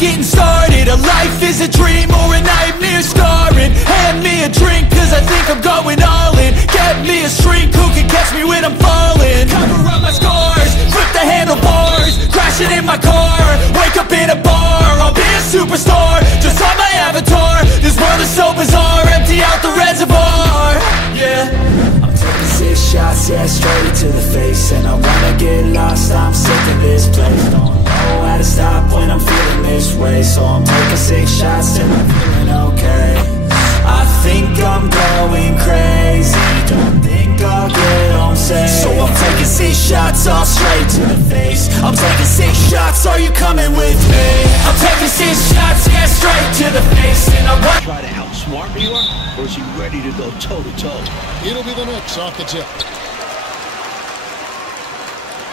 getting started. A life is a dream or a nightmare scarring. Hand me a drink cause I think I'm going all in. Get me a shrink who can catch me when I'm falling. Cover up my scars, flip the handlebars, crashing in my car, wake up in a bar. I'll be a superstar, just on my avatar. This world is so bizarre, empty out the reservoir. Yeah, I'm taking 6 shots, yeah, straight to the face. And I wanna get lost, I'm sick of this place. Don't know how to stop when I'm feeling this way. So I'm taking 6 shots till I'm feeling okay. I think I'm going crazy, don't think I'll get home safe. So I'm taking 6 shots all straight to the face. I'm taking 6 shots, are you coming with me? I'm taking 6 shots, yeah, straight to the face. And I want try to outsmart me, or is he ready to go toe-to-toe? It'll be the Knicks off the tip.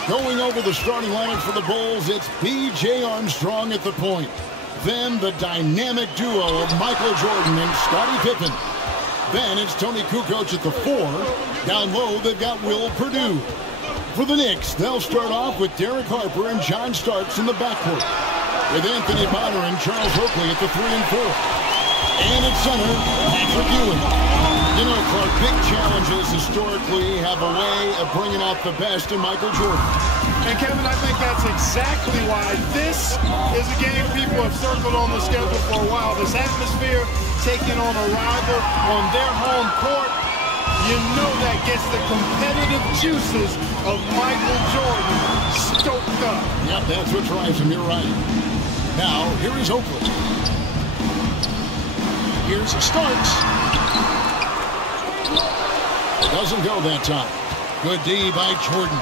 Going over the starting lineup for the Bulls, it's B.J. Armstrong at the point. Then the dynamic duo of Michael Jordan and Scottie Pippen. Then it's Toni Kukoc at the 4. Down low, they've got Will Perdue. For the Knicks, they'll start off with Derek Harper and John Starks in the backcourt, with Anthony Bonner and Charles Oakley at the 3 and 4. And at center, Patrick Ewing. You know, Clark, big challenges historically have a way of bringing out the best in Michael Jordan. And Kevin, I think that's exactly why this is a game people have circled on the schedule for a while. This atmosphere, taking on a rival on their home court, you know that gets the competitive juices of Michael Jordan stoked up. Yep, that's what drives him, you're right. Now, here is Oakley. Here's Starks. Doesn't go that time. Good D by Jordan.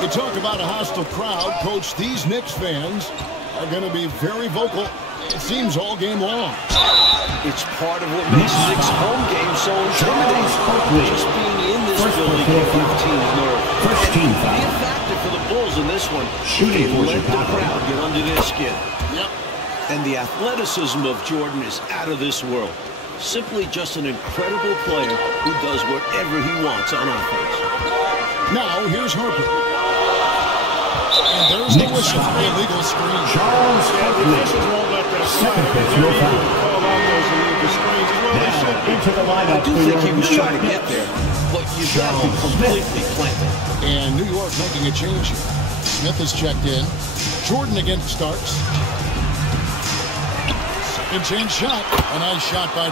You talk about a hostile crowd, Coach. These Knicks fans are going to be very vocal, it seems, all game long. It's part of what makes Knicks home games so intimidating. Just being in this building can give teams nerve. Be a factor for the Bulls in this one. They let the crowd get under their skin. Yep. And the athleticism of Jordan is out of this world. Simply just an incredible player who does whatever he wants on offense. Now, here's Harper. And there's the whistle for the illegal screen. Yeah, the officials won't let that slide. They're eager to call out those illegal screens as well. They should be. I do think he was trying to get there, but you got to be completely planted. And New York making a change here. Smith has checked in. Jordan against Starks. And change shot. A nice shot by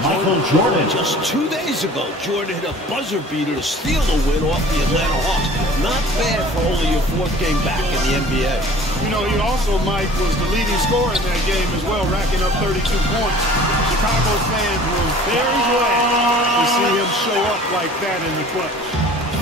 Jordan. Just 2 days ago, Jordan hit a buzzer beater to steal the win off the Atlanta Hawks. Not bad for only your 4th game back in the NBA. You know, he also, Mike, was the leading scorer in that game as well, racking up 32 points. Chicago fans were very glad to see him show up like that in the clutch.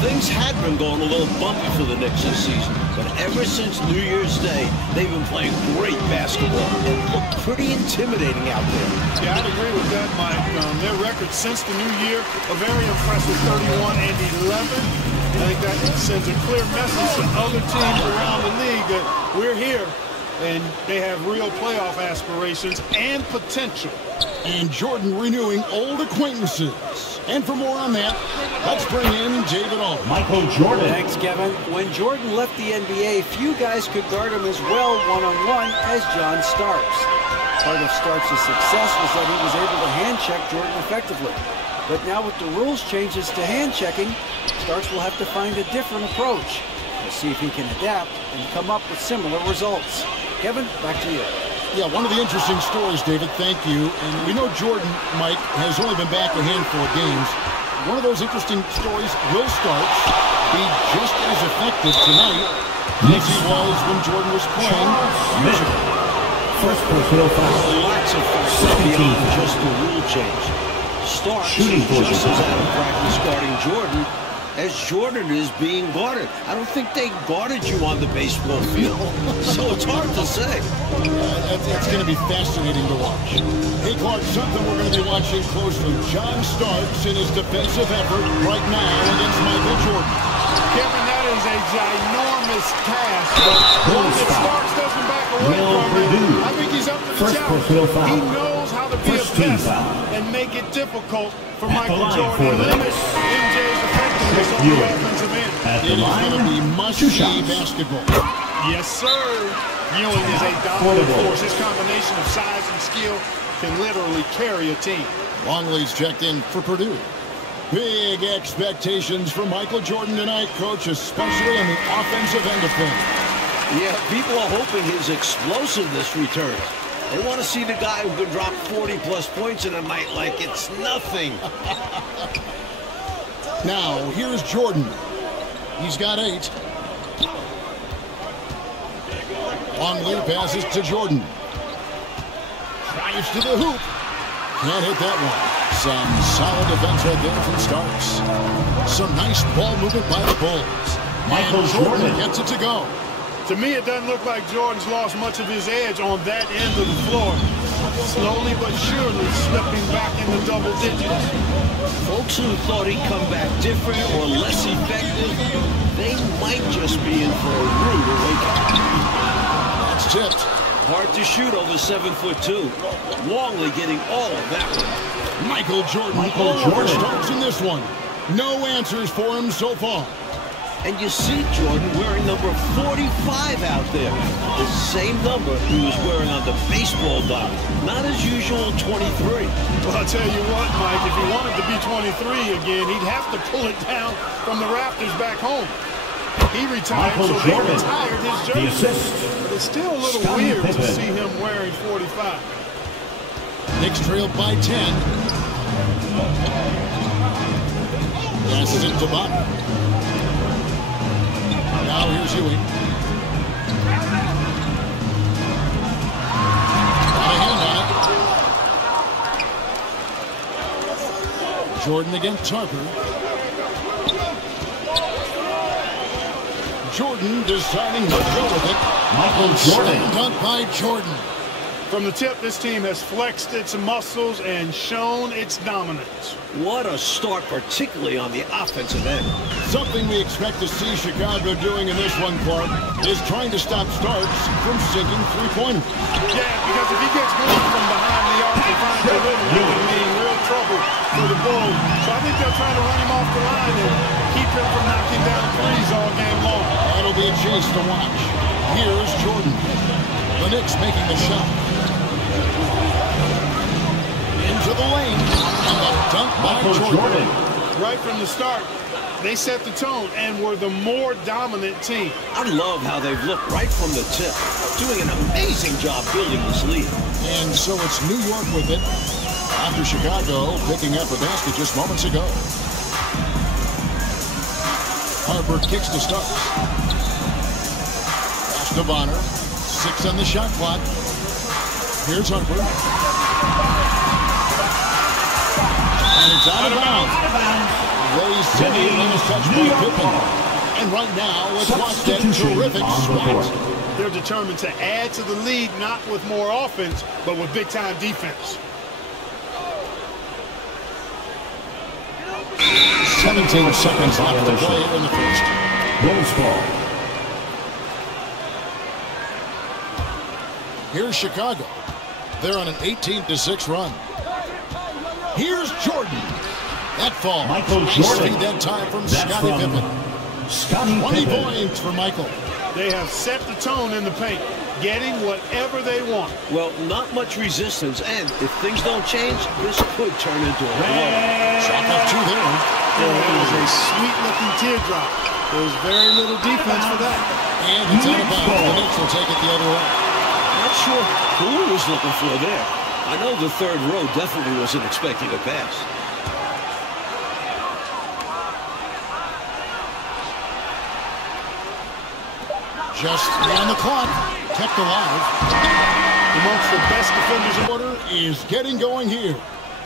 Things had been going a little bumpy for the Knicks this season, but ever since New Year's Day, they've been playing great basketball and look pretty intimidating out there. Yeah, I'd agree with that, Mike. Their record since the new year, a very impressive 31-11. I think that sends a clear message to other teams around the league that we're here, and they have real playoff aspirations and potential. And Jordan renewing old acquaintances. And for more on that, let's bring in David Aldridge. Michael Jordan. Thanks, Kevin. When Jordan left the NBA, few guys could guard him as well one-on-one as John Starks. Part of Starks' success was that he was able to hand-check Jordan effectively. But now with the rules changes to hand-checking, Starks will have to find a different approach. We'll see if he can adapt and come up with similar results. Kevin, back to you. Yeah, one of the interesting stories, David, thank you. And we know Jordan, Mike, has only been back a handful of games. One of those interesting stories, will Starks be just as effective tonight as he was when Jordan was playing usually? First personal foul. Lots of factors beyond just the rule change. Starks is just as out of practice guarding Jordan as Jordan is being guarded. I don't think they guarded you on the baseball field, so it's hard to say. It's going to be fascinating to watch. Hey, Clark, something we're going to be watching closely. John Starks in his defensive effort right now against Michael Jordan. Kevin, that is a ginormous task, but if Starks doesn't back away from it, I think he's up to the challenge. He knows how to be a pest and make it difficult for Michael Jordan and limit MJ's effectiveness on the offensive end. It is going to be must-see basketball. Yes, sir. Ewing is a dominant force. His combination of size and skill can literally carry a team. Longley's checked in for Purdue. Big expectations for Michael Jordan tonight, Coach, especially on the offensive end of things. Yeah, people are hoping his explosiveness returns. They want to see the guy who can drop 40-plus points in a night like it's nothing. Now, here's Jordan. He's got 8. Longley passes to Jordan. Drives to the hoop. Can't hit that one. Some solid defense right there from Starks. Some nice ball movement by the Bulls. Michael Jordan gets it to go. To me, it doesn't look like Jordan's lost much of his edge on that end of the floor. Slowly but surely slipping back into double digits. Folks who thought he'd come back different or less effective, they might just be in for a rude awakening. That's tipped. Hard to shoot over 7'2". Longley getting all of that one. Michael Jordan starts in this one. No answers for him so far. And you see Jordan wearing number 45 out there. The same number he was wearing on the baseball diamond. Not his usual 23. Well, I'll tell you what, Mike, if he wanted to be 23 again, he'd have to pull it down from the rafters back home. He retired, so they retired his jersey. But it's still a little weird to see him wearing 45. Knicks trailed by 10. Passes it to Button. Now here's Ewing. Got a hand on it. Jordan against Harper. Jordan deciding to go with it. Michael Jordan. Dunk by Jordan. From the tip, this team has flexed its muscles and shown its dominance. What a start, particularly on the offensive end. Something we expect to see Chicago doing in this one, Clark, is trying to stop Starks from sinking three-pointers. Yeah, because if he gets going from behind the arc and finds a rhythm, it would mean real trouble for the Bulls. So I think they'll try to run him off the line and keep him from knocking down threes all game long. That'll be a chase to watch. Here's Jordan. The Knicks making the shot. Into the lane. And the dunk by Jordan. Right from the start, they set the tone and were the more dominant team. I love how they've looked right from the tip. Doing an amazing job building this lead. And so it's New York with it. After Chicago picking up a basket just moments ago. Harper kicks to Starks. Pass to Bonner. 6 on the shot clock. Here's Harper. And it's out of bounds. They say it in a touch by Pippen. And right now, let's watch that terrific swat. They're determined to add to the lead, not with more offense, but with big-time defense. 17 seconds left to play in the first. Bulls ball. Here's Chicago. They're on an 18-6 run. Here's Jordan. That fall. Michael Nice Jordan. feed that time from That's Scottie from Pippen. 20 points for Michael. They have set the tone in the paint, getting whatever they want. Well, not much resistance, and if things don't change, this could turn into a war. Shot up 2 there. That was a sweet-looking teardrop. There was very little defense for that. And it's out of bounds. The Knicks will take it the other way. Not sure who he was looking for there. I know the third row definitely wasn't expecting a pass. Just on the clock. Kept alive. Amongst the best defenders in order is getting going here.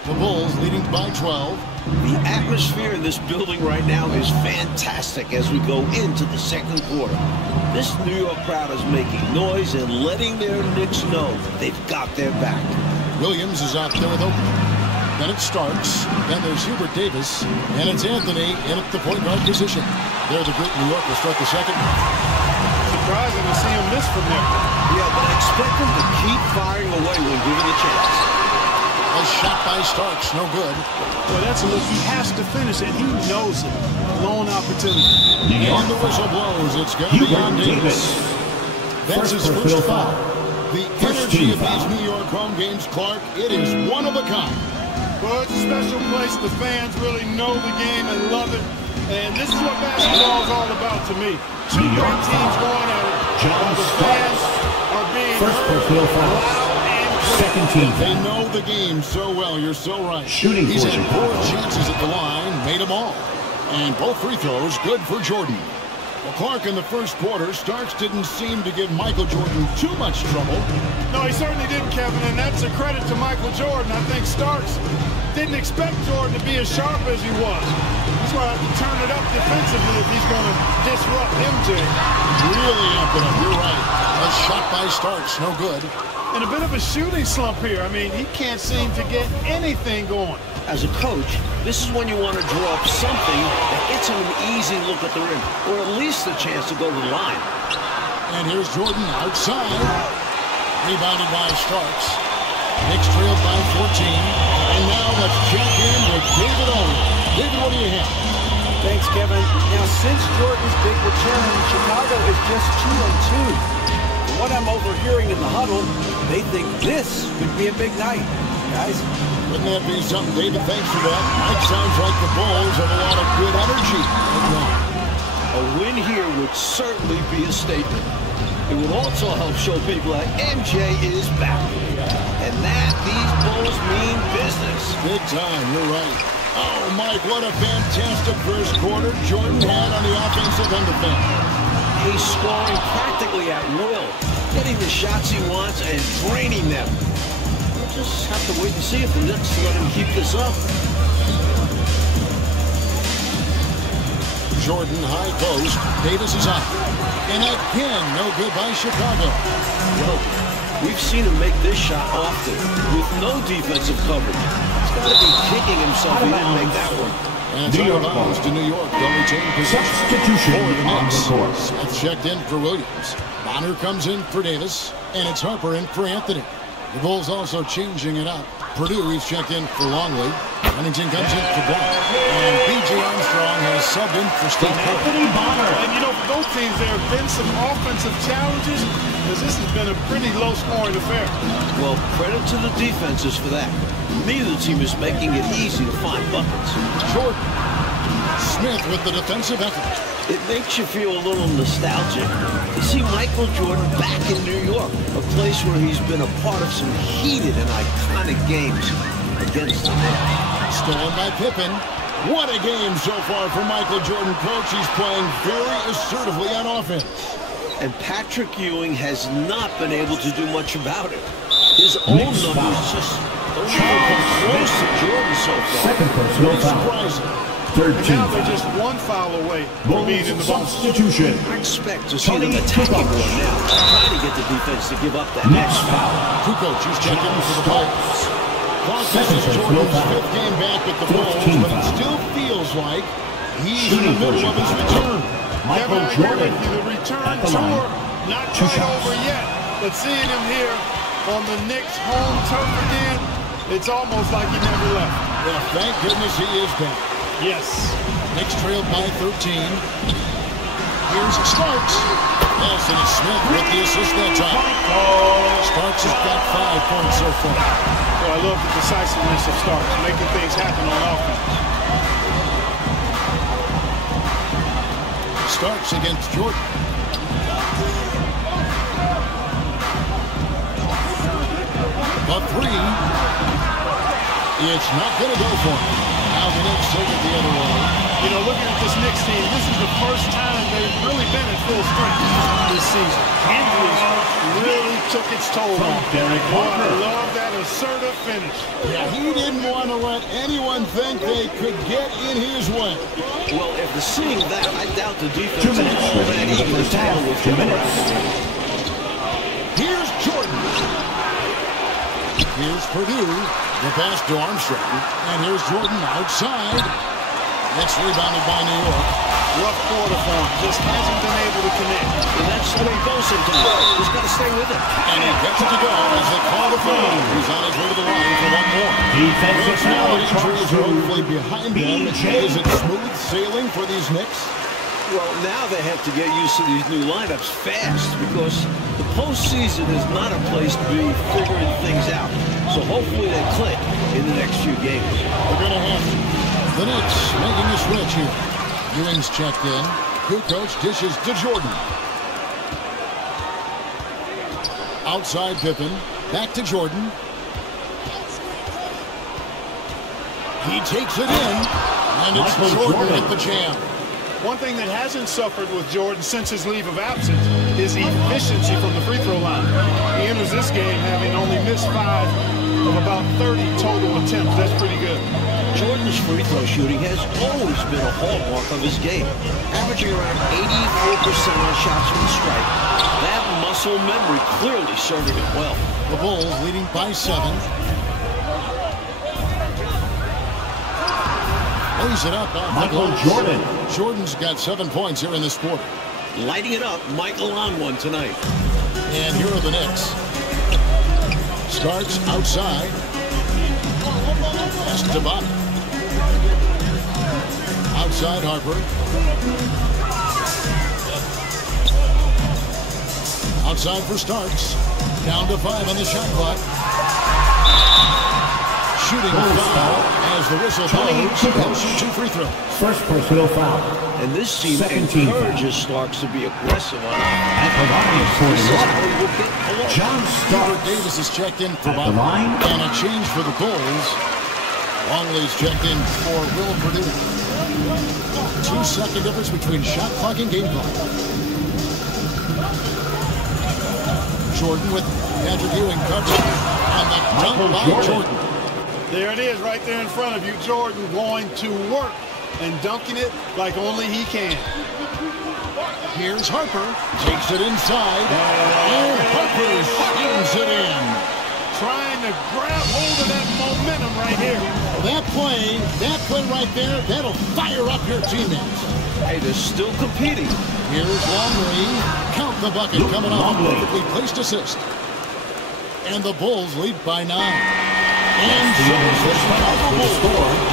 The Bulls leading by 12. The atmosphere in this building right now is fantastic as we go into the second quarter. This New York crowd is making noise and letting their Knicks know they've got their back. Williams is out there with open. Then it Starks. Then there's Hubert Davis. And it's Anthony in at the point guard position. There the great New York will start the second. Surprising to see him miss from there. Yeah, but I expect him to keep firing away when given the chance. A shot by Starks, no good. Well, that's a look. He has to finish it. He knows it. Lone opportunity. And the whistle blows. It's going to be on Davis. That's his first foul. The energy of these New York home games, Clark, it is one of a kind. Well, it's a special place. The fans really know the game and love it. And this is what basketball is all about to me. Two great teams going at it. While the fans are being heard, loud and clear. Second team. They know the game so well. You're so right. Shooting He's had portion. 4 chances at the line, made them all. And both free throws good for Jordan. Well, Clark, in the first quarter, Starks didn't seem to give Michael Jordan too much trouble. No, he certainly didn't, Kevin, and that's a credit to Michael Jordan. I think Starks didn't expect Jordan to be as sharp as he was. He's going to have to turn it up defensively if he's going to disrupt MJ. Really amp it up, you're right. A shot by Starks, no good. And a bit of a shooting slump here. I mean, he can't seem to get anything going. As a coach, this is when you want to draw up something that gets him an easy look at the rim, or at least a chance to go to the line. And here's Jordan outside. Rebounded by Starks. Knicks trailed by 14. And now let's check in with David Owen. David, what do you have? Thanks, Kevin. Now, since Jordan's big return, Chicago is just 2-2. From what I'm overhearing in the huddle, they think this could be a big night. Guys, Wouldn't that be something, David? Thanks for that. Mike, sounds like the Bulls have a lot of good energy. A win here would certainly be a statement. It would also help show people that MJ is back, and that these Bulls mean business. Big time, you're right. Oh, Mike, what a fantastic first quarter Jordan had on the offensive end of things. He's scoring practically at will, getting the shots he wants and draining them. We'll just have to wait and see if the Knicks let him keep this up. Jordan high post. Davis is up. And again, no good by Chicago. Well, we've seen him make this shot often with no defensive coverage. He's got to be kicking himself he didn't make that one. And it's out of bounds to New York. They'll retain possession. Substitution For the on Knicks. the court. Smith checked in for Williams. Bonner comes in for Davis. And it's Harper in for Anthony. The Bulls also changing it up. Purdue, he's checked in for Longley. Huntington comes in for Blunt. And B.J. Armstrong has subbed in for Steve Kerr. And you know, for both teams, there have been some offensive challenges, because this has been a pretty low-scoring affair. Well, credit to the defenses for that. Neither team is making it easy to find buckets. Jordan. Smith with the defensive effort. It makes you feel a little nostalgic to see Michael Jordan back in New York, a place where he's been a part of some heated and iconic games against the Knicks. Stolen by Pippen. What a game so far for Michael Jordan, coach. He's playing very assertively on offense. And Patrick Ewing has not been able to do much about it. His own numbers just don't even come close to Jordan so far. Second personal Pretty foul. surprising. Third And team now they're foul. just one foul away from being in the bonus. Substitution. I expect to see them attacking more now, trying to get the defense to give up that Next foul. Kukoc, he's checked in for the Bulls. Clark, this is Jordan's 5th game back with the Bulls, but it still feels like he's in the middle of his return. Kevin, Michael I agree Jordan with you. The return at the tour, line. not Two quite shots. over yet, but seeing him here on the Knicks' home turf again, it's almost like he never left. Well, thank goodness he is back. Yes. Knicks trailed by 13. Here's Starks. Yes, and it's Smith with the assist that time. Starks has got 5 points so far. Well, I love the decisiveness of Starks, making things happen on offense. Starks against Jordan. A 3. It's not going to go for him. Now the Knicks take it the other way. You know, looking at this Knicks team, this is the first time they've really been at full strength this season. Injuries really took its toll on them. Oh, I love that assertive finish. Yeah, he didn't want to let anyone think they could get in his way. Well, after seeing that, I doubt the defense 2 is minutes all that remaining in the eager to first half. tackle with 2 him. minutes. Here's Jordan. Here's Purdue. The pass to Armstrong. And here's Jordan outside. That's rebounded by New York. Rough quarter for him. Just hasn't been able to connect. And that's the way it goes sometimes. He's got to stay with it. And he gets it to go as they call the foul. He's on his way to the line for one more. Defensive Now foul that injuries are hopefully behind them, BJ. is it smooth sailing for these Knicks? Well, now they have to get used to these new lineups fast because the postseason is not a place to be figuring things out. So hopefully they click in the next few games. They're going to have to. The Knicks making a switch here. Ewing's checked in. Kukoc dishes to Jordan. Outside Pippen. Back to Jordan. He takes it in. And it's Jordan at the jam. One thing that hasn't suffered with Jordan since his leave of absence is efficiency from the free throw line. He enters this game having only missed 5 of about 30 total attempts. That's pretty good. Jordan's free throw shooting has always been a hallmark of his game, averaging around 84% on shots from the stripe. That muscle memory clearly serving him well. The Bulls leading by 7. Lays it up. Michael Jordan. Jordan's got 7 points here in this quarter. Lighting it up, Michael on one tonight. And here are the Knicks. Starts outside. Pass to Bobby. Outside Harper. Outside for Starks. Down to 5 on the shot clock. Shooting foul as the whistle blows. He'll shoot 2 free throws. First personal foul. And this team encourages Starks to be aggressive on At the line for the John Hubert Starks. Davis is checked in for At the Bobby. line. And a change for the Bulls. Longley's checked in for Will Purdue. 2-second difference between shot clock and game clock. Jordan with Patrick Ewing covered. And the dunk by Jordan. There it is right there in front of you. Jordan going to work and dunking it like only he can. Here's Harper. Takes it inside. And Harper slams it in. Trying to grab hold of that momentum right here. That play right there, that'll fire up your teammates. Hey, they're still competing. Here's Longley. Count the bucket coming off a perfectly placed assist. And the Bulls lead by 9. And so the Chicago Bulls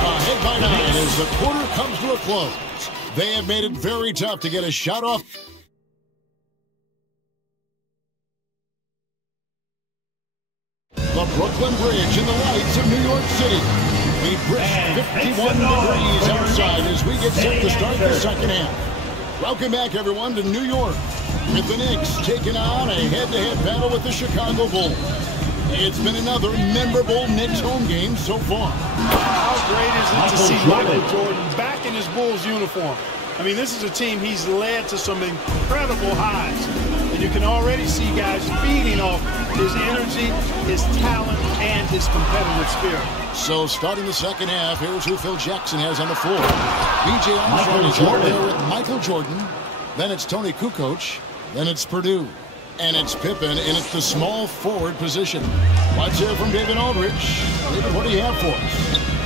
ahead by 9 as the quarter comes to a close. They have made it very tough to get a shot off. The Brooklyn Bridge in the lights of New York City. A brisk 51 degrees outside as we get set to start the second half. Welcome back, everyone, to New York, with the Knicks taking on a head-to-head battle with the Chicago Bulls. It's been another memorable Knicks home game so far. How great is it to see Michael Jordan back in his Bulls uniform? I mean, this is a team he's led to some incredible highs. And you can already see guys feeding off his energy, his talent, and his competitive spirit. So starting the second half, here's who Phil Jackson has on the floor. B.J. Armstrong is out there with Michael Jordan. Then it's Tony Kukoc. Then it's Purdue. And it's Pippen in at the small forward position. Let's hear from David Aldridge. David, what do you have for us?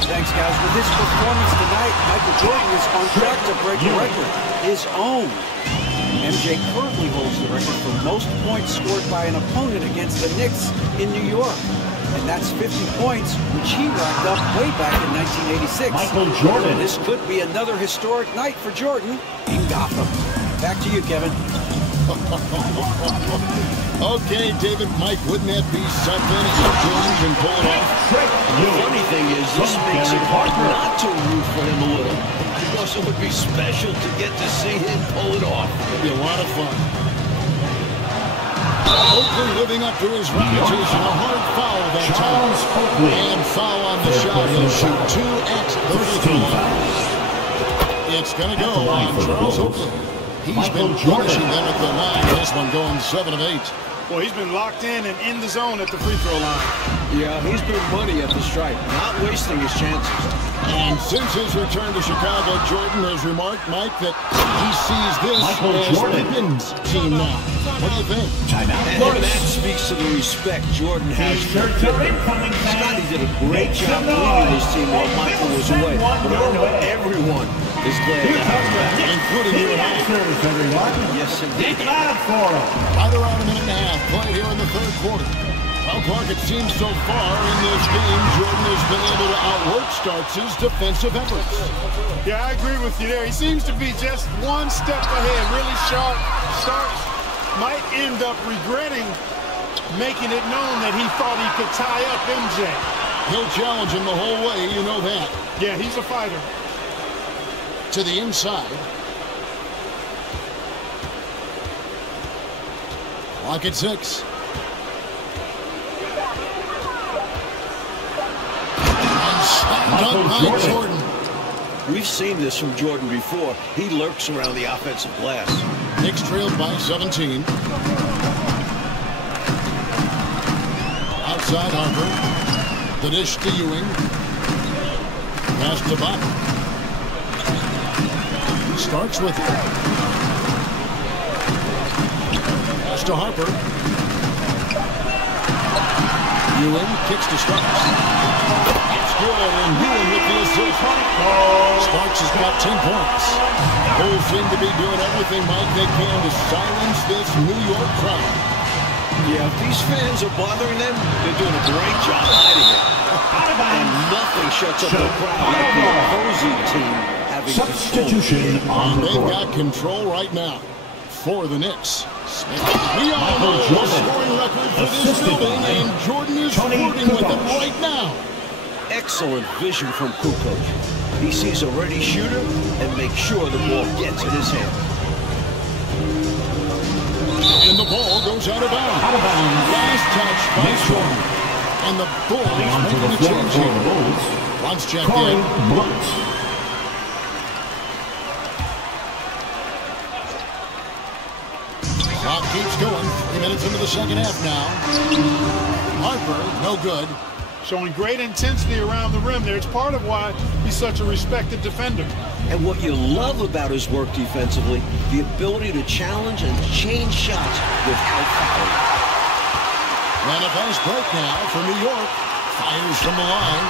Thanks, guys. With his performance tonight, Michael Jordan is on track to break a record, his own. MJ currently holds the record for most points scored by an opponent against the Knicks in New York. And that's 50 points, which he racked up way back in 1986. Michael Jordan. So this could be another historic night for Jordan in Gotham. Back to you, Kevin. Okay, David, Mike, wouldn't that be something if Jordan can pull it off? The funny thing is, this makes it hard not to root for him a little, because it would be special to get to see him pull it off. It'd be a lot of fun. Oakley living up to his reputation. A hard foul that time. And foul on the shot. He'll shoot 2 at the free throw line. It's going to go on Charles Oakley. He's been punishing them at the line. This one going 7 of 8. Well, he's been locked in and in the zone at the free throw line. Yeah, he's been money at the stripe, not wasting his chances. And since his return to Chicago, Jordan has remarked, Mike, that he sees this as Pippen's team now. What do you think? And that speaks to the respect Jordan has for Pippen. Scotty did a great job leading his team while Michael was away. But I know everyone is glad to have him back. Including you and I. Yes, indeed. Right around a minute and a half played here in the third quarter. Well, Clark, it seems so far in this game, Jordan has been able to outwork Starks' defensive efforts. Yeah, I agree with you there. He seems to be just one step ahead, really sharp. Starks might end up regretting making it known that he thought he could tie up MJ. He'll challenge him the whole way, you know that. Yeah, he's a fighter. To the inside. Clock at 6. And Jordan. We've seen this from Jordan before. He lurks around the offensive glass. Knicks trailed by 17. Outside Harper. The dish to Ewing. Pass to Bach. Starks with it. Pass to Harper. Ewing kicks to Starks. It's good, and Ewing with the assist. Starks has got 10 points. Bulls seem to be doing everything, Mike, they can to silence this New York crowd. Yeah, if these fans are bothering them, they're doing a great job hiding it. And nothing shuts up the crowd like the opposing team having substitution on the court. They've got control right now for the Knicks. We all know the scoring record for this building, and Jordan is flirting with it right now. Excellent vision from Kukoc. He sees a ready shooter and makes sure the ball gets in his hand. And the ball goes out of bounds. Last touch by Jordan. And the Bulls making a change here. Once checked in. Clock keeps going. 3 minutes into the second half now. Harper, no good. Showing great intensity around the rim there. It's part of why he's such a respected defender. And what you love about his work defensively, the ability to challenge and change shots without fouling. And a fast break now for New York. Fires from the line.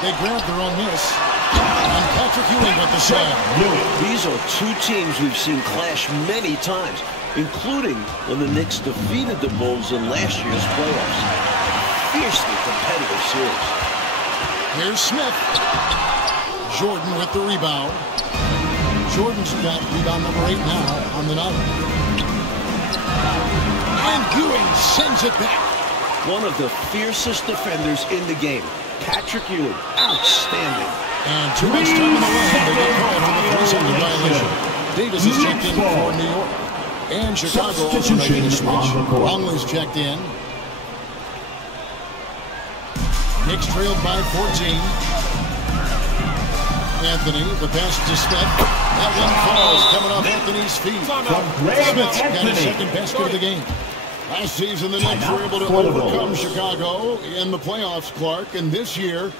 They grab their own miss. And Patrick Ewing with the save. These are two teams we've seen clash many times, including when the Knicks defeated the Bulls in last year's playoffs. Fiercely competitive series. Here's Smith. Jordan with the rebound. Jordan's got rebound number 8 now on the night. And Ewing sends it back. One of the fiercest defenders in the game. Patrick Ewing, outstanding. And too much time in the lane. They get called for the 3-second violation. Davis is checked in for New York. And Chicago also making a switch. Longley's checked in. Knicks trailed by 14. Anthony, the pass to Smith. That one falls, coming off Anthony's feet. Smith's got his second basket of the game. Last season, the Knicks were able to overcome Chicago in the playoffs, Clark, and this year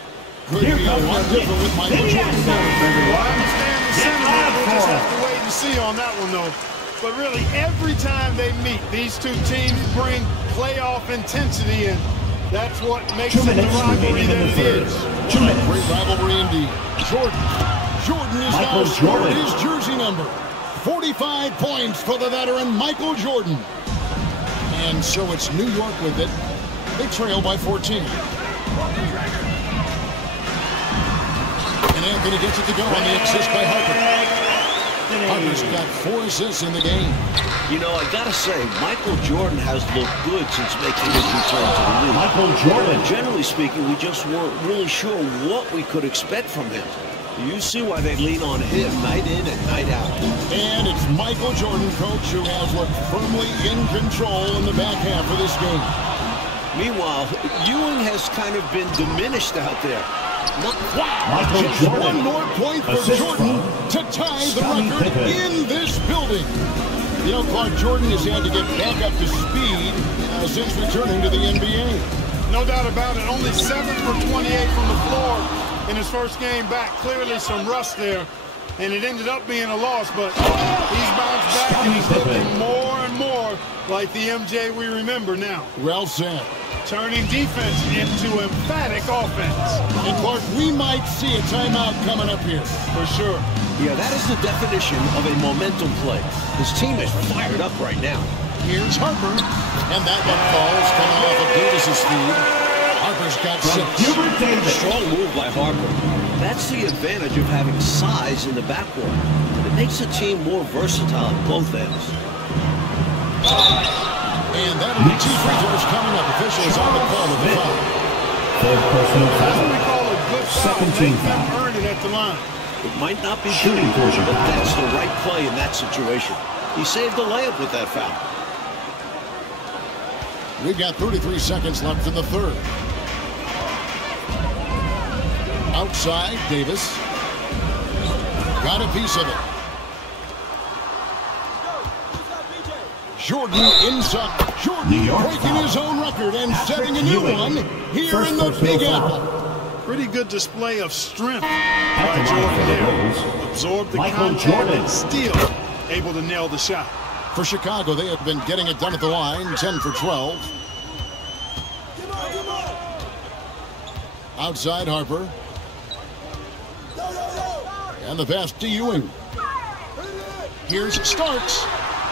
could be a lot different with Michael Jordan. Well, I understand the sentiment. We'll just have to wait and see on that one, though. But really, every time they meet, these two teams bring playoff intensity in. That's what makes it the rivalry that it is. Great rivalry indeed. Jordan is now scored his jersey number. 45 points for the veteran Michael Jordan. And so it's New York with it. They trail by 14. And Anthony gets it to go on the assist by Harper. Harper's got 4 assists in the game. You know, I gotta say, Michael Jordan has looked good since making his return to the league. Michael Jordan. Generally speaking, we just weren't really sure what we could expect from him. You see why they lean on him night in and night out. And it's Michael Jordan, coach, who has looked firmly in control in the back half of this game. Meanwhile, Ewing has kind of been diminished out there. Wow! Just Jordan. 1 more point for Jordan to tie the record in this building. You know, Clark, Jordan has had to get back up to speed since returning to the NBA. No doubt about it. Only 7 for 28 from the floor in his first game back. Clearly some rust there, and it ended up being a loss, but he's bounced back and he's looking more and more like the MJ we remember now. Well said. Turning defense into emphatic offense. And Clark, we might see a timeout coming up here. For sure. Yeah, that is the definition of a momentum play. His team is fired up right now. Here's Harper. And that one falls, coming off of Davis's feed. Harper's got 6. Strong move by Harper. That's the advantage of having size in the backcourt. It makes the team more versatile at both ends. And that'll be 2 free throws coming up. Officials on the call of the foul. Third personal That's what we foul. call a good foul. Second Make team them foul. earn it at the line. It might not be Shooting good, portion. but that's the right play in that situation. He saved the layup with that foul. We've got 33 seconds left in the third. Outside, Davis. Got a piece of it. Jordan inside. Jordan breaking his own record and setting a new one here in the Big Apple. Pretty good display of strength by Jordan there. Absorbed the contact and still able to nail the shot. For Chicago, they have been getting it done at the line, 10 for 12. Outside, Harper. And the pass to Ewing. Here's Starks.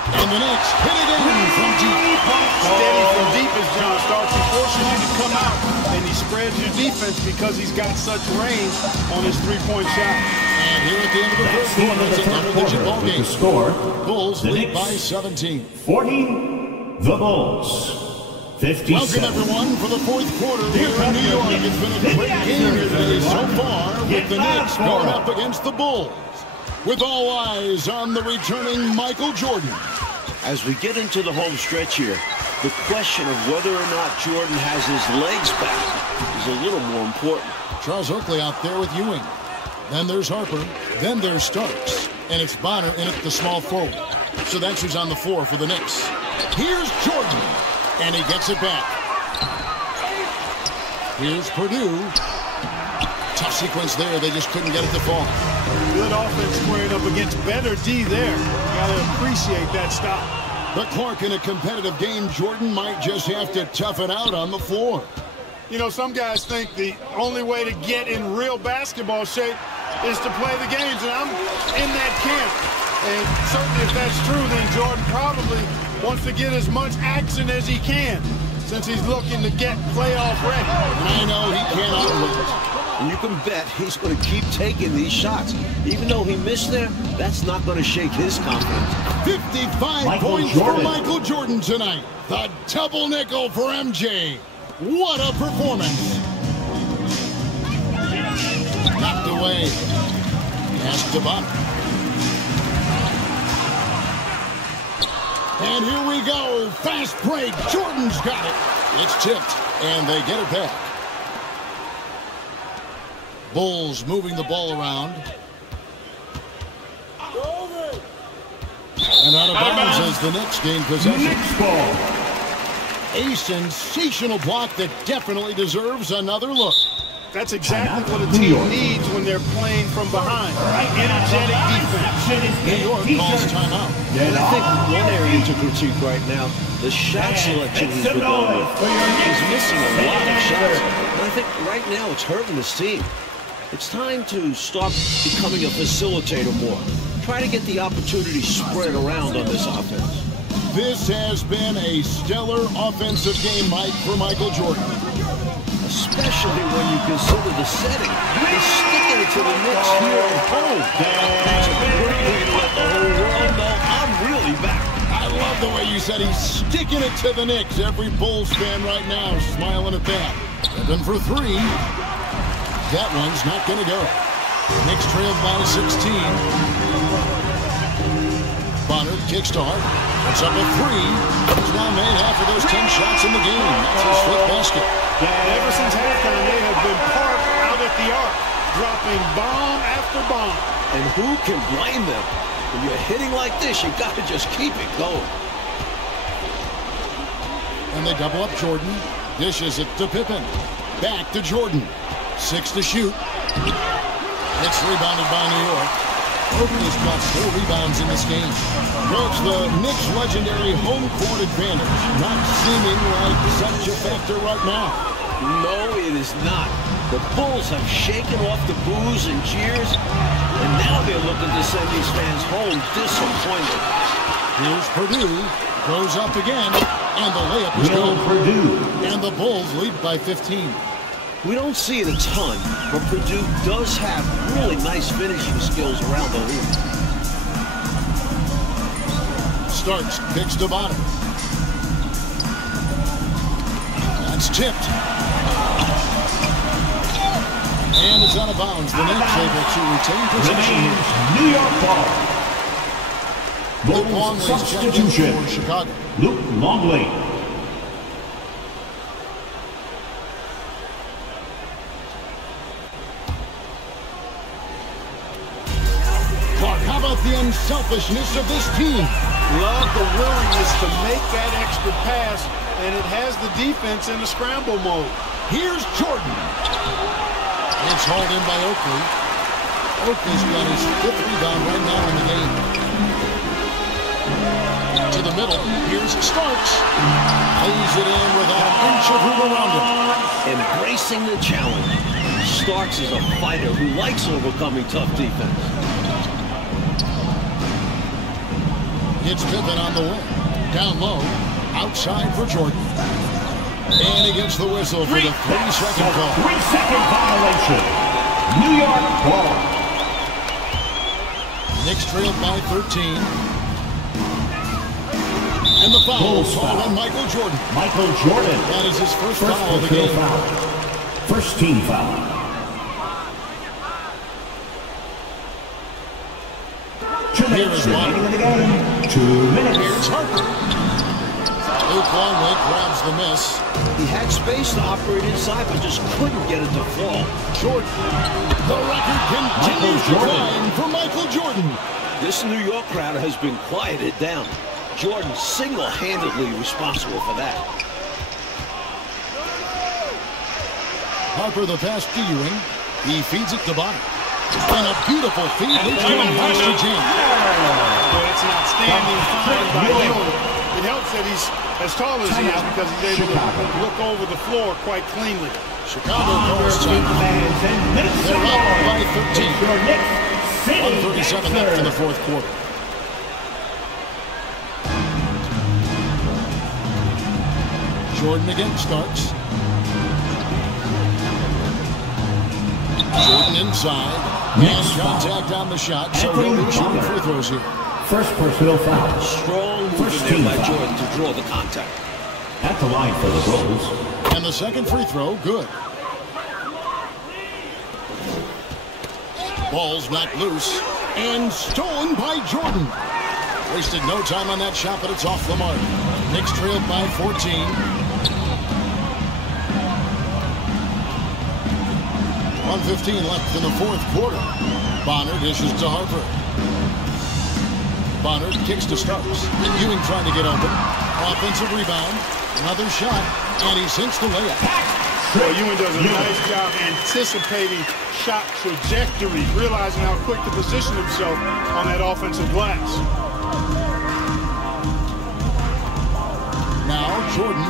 And the Knicks hit it in from deep. Steady from deep as John Starks. He forces you to come out, and he spreads your defense because he's got such range on his three-point shot. And here at the end of the That's first the end quarter, of it's the a third double-digit quarter. ball With game. the score, Bulls the lead Knicks by 17. 40, the Bulls 57. Welcome, everyone, for the fourth quarter here in New York. It's been a great game here today so far, with the Knicks going up against the Bulls, with all eyes on the returning Michael Jordan. As we get into the home stretch here, the question of whether or not Jordan has his legs back is a little more important. Charles Oakley out there with Ewing. Then there's Harper. Then there's Starks. And it's Bonner in at the small forward. So that's who's on the floor for the Knicks. Here's Jordan. And he gets it back. Here's Purdue. Tough sequence there. They just couldn't get it to fall. Good offense squared up against better D there. Got to appreciate that stop. But Clark, in a competitive game, Jordan might just have to tough it out on the floor. You know, some guys think the only way to get in real basketball shape is to play the games, and I'm in that camp. And certainly if that's true, then Jordan probably wants to get as much action as he can since he's looking to get playoff ready. And I know he cannot wait. And you can bet he's going to keep taking these shots. Even though he missed there, that's not going to shake his confidence. 55 points for Michael Jordan tonight. The double nickel for MJ. What a performance. Knocked away. Pass to Bonner. And here we go. Fast break. Jordan's got it. It's tipped, and they get it back. Bulls moving the ball around. And out of bounds as the Knicks gain possession. Knicks ball. A sensational block that definitely deserves another look. That's exactly what a team needs when they're playing from behind. Energetic defense. New York calls timeout. And I think one area to critique right now, the shot selection he's been going with. He's missing a lot of shots. And I think right now it's hurting his team. It's time to start becoming a facilitator more. Try to get the opportunity spread around on this offense. This has been a stellar offensive game, Mike, for Michael Jordan. Especially when you consider the setting. He's sticking it to the Knicks here at home. That's a great way to let the whole world know I'm really back. I love the way you said he's sticking it to the Knicks. Every Bulls fan right now smiling at that. 7 for 3. That one's not going to go. Knicks trailed by 16. Bonner kicks to Hart. It's up a 3. He's now made half of those 10 shots in the game. That's his fifth basket. And ever since halftime, they have been parked out at the arc, dropping bomb after bomb. And who can blame them? When you're hitting like this, you got to just keep it going. And they double up Jordan. Dishes it to Pippen. Back to Jordan. 6 to shoot. It's rebounded by New York. Oakley's got 4 rebounds in this game. Coach, the Knicks' legendary home court advantage not seeming like such a factor right now. No, it is not. The Bulls have shaken off the boos and cheers, and now they're looking to send these fans home disappointed. Here's Purdue. Goes up again, and the layup is good. And the Bulls lead by 15. We don't see it a ton, but Purdue does have really nice finishing skills around the hoop. Starks, kicks to bottom. That's tipped. And it's out of bounds. The Knicks able to retain possession. New York ball. Luke Longley's checked in for Chicago. Luke Longley. Clark, how about the unselfishness of this team? Love the willingness to make that extra pass, and it has the defense in the scramble mode. Here's Jordan. It's hauled in by Oakley. Oakley's got his 5th rebound right now in the game. To the middle, here's Starks. Lays it in without an inch of room around him. Embracing the challenge. Starks is a fighter who likes overcoming tough defense. It's Pippen on the wing. Down low, outside for Jordan. And he gets the whistle for the 3-second call. 3-second violation. New York ball. Knicks trailed by 13. And the foul called on Michael Jordan. Michael Jordan. That is his first foul of the game. First team foul. Here is Longley. 2 minutes. Here's Harper. Luke Longley grabs the miss. He had space to operate inside, but just couldn't get it to fall. Jordan. The record continues to climb for Michael Jordan. This New York crowd has been quieted down. Jordan single-handedly responsible for that. Harper the pass to Ewing. He feeds it to bottom. And a beautiful feed. It's going past the jam. Well, it's an outstanding find by Ewing. It helps that he's as tall as he is because he's able to look over the floor quite cleanly. Chicago calls time. They're up by 13. 1:37 left in the fourth quarter. Jordan again starts. Jordan inside. And contact on the shot, so he'll be shooting free throws here. First personal foul. Strong move in there by Jordan to draw the contact. At the line for the Bulls. And the second free throw, good. Ball's knocked loose and stolen by Jordan. Wasted no time on that shot, but it's off the mark. Knicks trailed by 14. 1:15 left in the fourth quarter. Bonner dishes to Harper. Bonner kicks to Starks. Ewing trying to get open. Offensive rebound. Another shot. And he sinks the layup. Well, Ewing does a nice job anticipating shot trajectory, realizing how quick to position himself on that offensive glass. Now Jordan.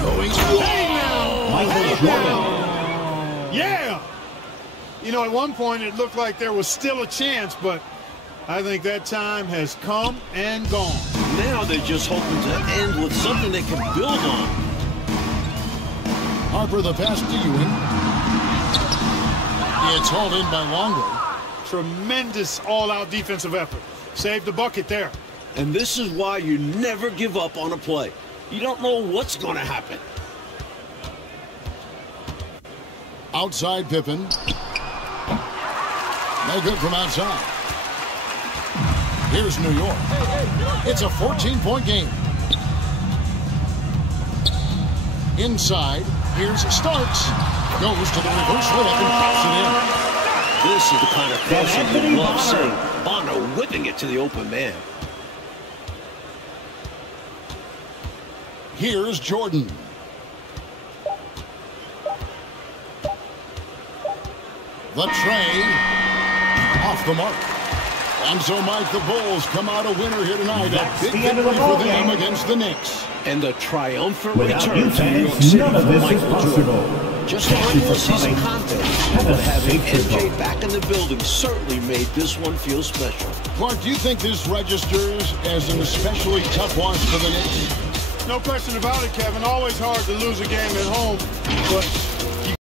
Going away now. Michael Jordan. Yeah. You know, at one point it looked like there was still a chance, but I think that time has come and gone. Now they're just hoping to end with something they can build on. Harper the pass to Ewing. It's hauled in by Longley. Tremendous all-out defensive effort. Saved the bucket there. And this is why you never give up on a play. You don't know what's going to happen. Outside Pippen. No good from outside. Here's New York. It's a 14-point game. Inside, here's Starks. Goes to the reverse layup and pops it in. This is the kind of crossing you love seeing. Bonner whipping it to the open man. Here's Jordan. The tray off the mark. And so, Mike, the Bulls come out a winner here tonight. That's A big the end of the victory for ball them game. against the Knicks. And the triumphant Without return to New York defense, City none of for this is Michael Jordan. possible. Just a regular season contest, but having MJ back in the building certainly made this one feel special. Clark, do you think this registers as an especially tough watch for the Knicks? No question about it, Kevin. Always hard to lose a game at home, but